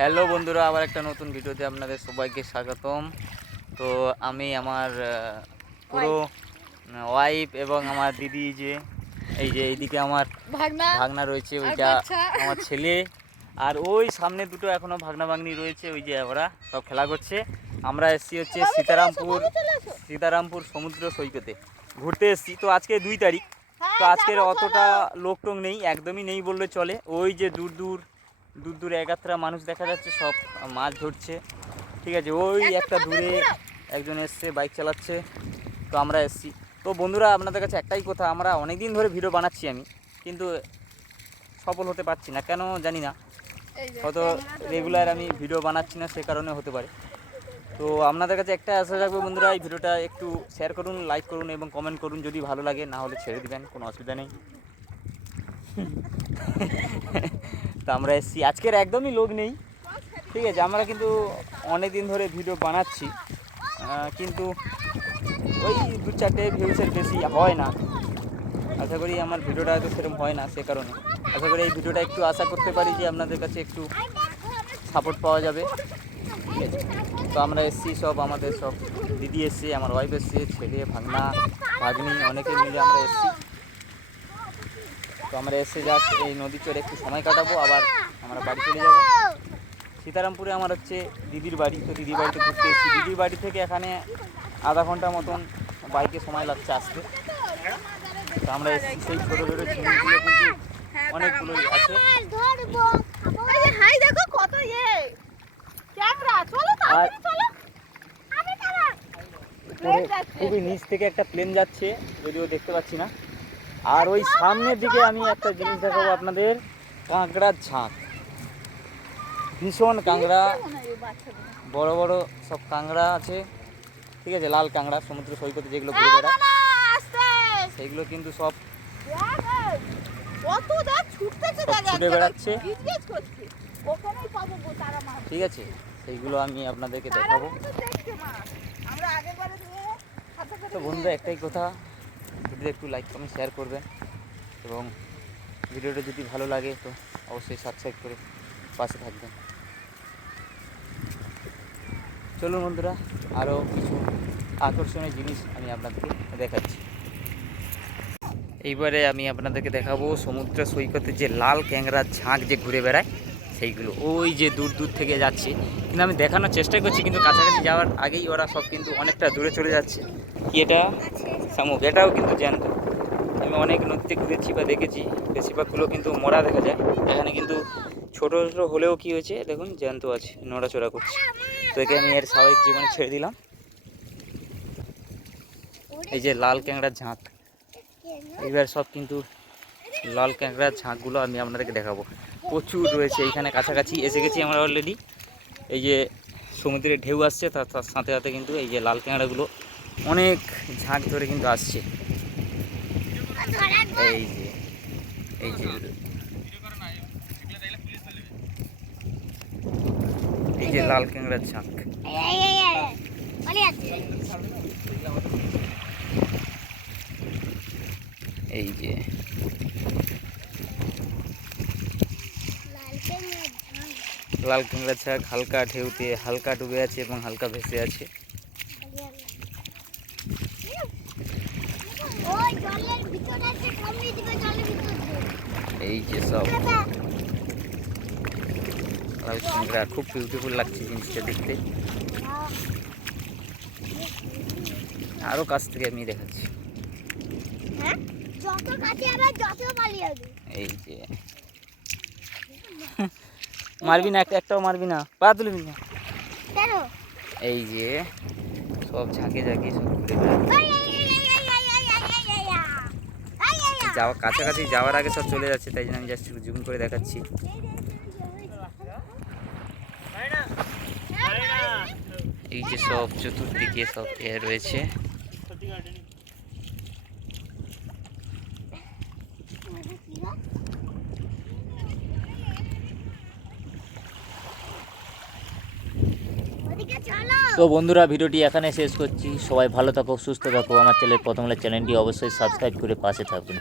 Hello বন্ধুরা, আবার একটা নতুন ভিডিওতে আপনাদের সবাইকে স্বাগতম। তো আমি আমার পুরো ওয়াইফ এবং আমার দিদি, যে এইদিকে আমার ভাগনা রয়েছে, ওইটা আমার ছেলে, আর ওই সামনে দুটো এখনও ভাগনা ভাগ্নি রয়েছে, ওই যে ওরা সব খেলা করছে। আমরা এসেছি হচ্ছে সীতারামপুর সমুদ্র সৈকতে ঘুরতে এসেছি। তো আজকে 2 তারিখ, তো আজকের অতটা লোক টোক নেই, একদমই নেই বললে চলে। ওই যে দূর দূর একাত্রা মানুষ দেখা যাচ্ছে, সব মাছ ধরছে। ঠিক আছে, ওই একটা দূরে একজন এসছে, বাইক চালাচ্ছে। তো আমরা এসছি। তো বন্ধুরা, আপনাদের কাছে একটাই কথা, আমরা অনেক দিন ধরে ভিডিও বানাচ্ছি আমি, কিন্তু সফল হতে পারছি না, কেন জানি না। হয়তো রেগুলার আমি ভিডিও বানাচ্ছি না, সে কারণে হতে পারে। তো আপনাদের কাছে একটা আশা রাখবো বন্ধুরা, এই ভিডিওটা একটু শেয়ার করুন, লাইক করুন এবং কমেন্ট করুন যদি ভালো লাগে, না হলে ছেড়ে দিবেন, কোনো অসুবিধা নেই। তো আমরা এসেছি, আজকের একদমই লোক নেই। ঠিক আছে, আমরা কিন্তু অনেক দিন ধরে ভিডিও বানাচ্ছি, কিন্তু ওই 2-4টে ভিউসের বেশি হয় না। আশা করি আমার ভিডিওটা হয়তো সেরকম হয় না, সে কারণে আশা করি এই ভিডিওটা একটু আশা করতে পারি যে আপনাদের কাছে একটু সাপোর্ট পাওয়া যাবে। ঠিক আছে, তো আমরা এসেছি, সব আমাদের সব দিদি এসছে, আমার ওয়াইফ এসছে, ছেলে, ভাগনা, ভাগ্নি, অনেকে মিলে আমরা এসেছি। তো আমরা এসে জাস্ট এই নদী চড়ে একটু সময় কাটাবো, আবার আমরা বাড়ি চলে যাব। সীতারামপুরে আমার হচ্ছে দিদির বাড়ি, তো দিদির বাড়িতে ঘুরতে এসেছি। দিদির বাড়ি থেকে এখানে আধা ঘন্টা মতন বাইকে সময় লাগছে আসতে। তো আমরা এসেছি, সেই ছোটো ছোটো ঝিনুকগুলো কিন্তু অনেকগুলোই আছে। আর খুবই নিচ থেকে একটা প্লেন যাচ্ছে, যদিও দেখতে পাচ্ছি না। আর ওই সামনের দিকে আমি একটা জিনিস দেখাবো আপনাদের, কাঁকড়ার ঝাঁক, ভীষণ কাঁকড়া, বড় বড় সব কাঁকড়া আছে। ঠিক আছে, লাল কাঁকড়া, সমুদ্র সৈকতে যেগুলো ঘুরে বেড়ায় সেইগুলো কিন্তু সব ছুটে বেড়াচ্ছে। ঠিক আছে, সেইগুলো আমি আপনাদেরকে দেখাবো। তো বন্ধুরা, একটাই কথা, ভিডিও একটু লাইক কমেন্ট শেয়ার করবেন, এবং ভিডিওটা যদি ভালো লাগে তো অবশ্যই সাবস্ক্রাইব করে পাশে থাকবেন। চলুন বন্ধুরা, আরও কিছু আকর্ষণীয় জিনিস আমি আপনাদেরকে দেখাচ্ছি। এইবারে আমি আপনাদেরকে দেখাবো সমুদ্র সৈকতে যে লাল ক্যাংরার ঝাঁক যে ঘুরে বেড়ায় সেইগুলো, ওই যে দূর থেকে যাচ্ছে, কিন্তু আমি দেখানোর চেষ্টা করছি, কিন্তু কাছাকাছি যাওয়ার আগেই ওরা সব কিন্তু অনেকটা দূরে চলে যাচ্ছে। কি এটা? শামুক, এটাও কিন্তু জ্যান্ত। আমি অনেক নদীতে ঘুরেছি বা দেখেছি, বেশিরভাগগুলো কিন্তু মরা দেখা যায়। এখানে কিন্তু ছোটো ছোটো হলেও কি হয়েছে দেখুন, জ্যান্ত আছে, নড়াচড়া করছে। তো একে আমি এর স্বাভাবিক জীবনে ছেড়ে দিলাম। এই যে লাল ক্যাংড়ার ঝাঁক, এইবার সব কিন্তু লাল ক্যাংড়ার ঝাঁকগুলো আমি আপনাদেরকে দেখাবো। প্রচুর রয়েছে এইখানে, কাছাকাছি এসে গেছি আমরা অলরেডি। এই যে সমুদ্রের ঢেউ আসছে, তার সাথে সাথে কিন্তু এই যে লাল ক্যাংড়াগুলো অনেক ঝাঁক ধরে কিন্তু আসছে। এই যে এই যে এই যে লাল ক্যাংড়ার ঝাঁক, এই যে লাল ক্যাংড়ার ঝাঁক হালকা ঢেউতে হালকা ডুবে আছে এবং হালকা ভেসে আছে। এই যে সব লাল ক্যাংড়া, খুব বিউটিফুল লাগছে জিনিসটা দেখতে। আরো কাছ থেকে আমি দেখাচ্ছি। এই যে মারবি না, একটাও মারবি না, পা তুলবি না। এই যে সব ঝাঁকে ঝাঁকে সব ঘুরে যাওয়া, কাছাকাছি যাওয়ার আগে সব চলে যাচ্ছে, তাই জন্য আমি জাস্ট জুম করে দেখাচ্ছি। এই যে সব চতুর্দিকে সব রয়েছে। তো বন্ধুরা, ভিডিওটি এখানে শেষ করছি। সবাই ভালো থাকো, সুস্থ থাকো। আমার চ্যানেল প্রথম হলে চ্যানেলটি অবশ্যই সাবস্ক্রাইব করে পাশে থাকুন।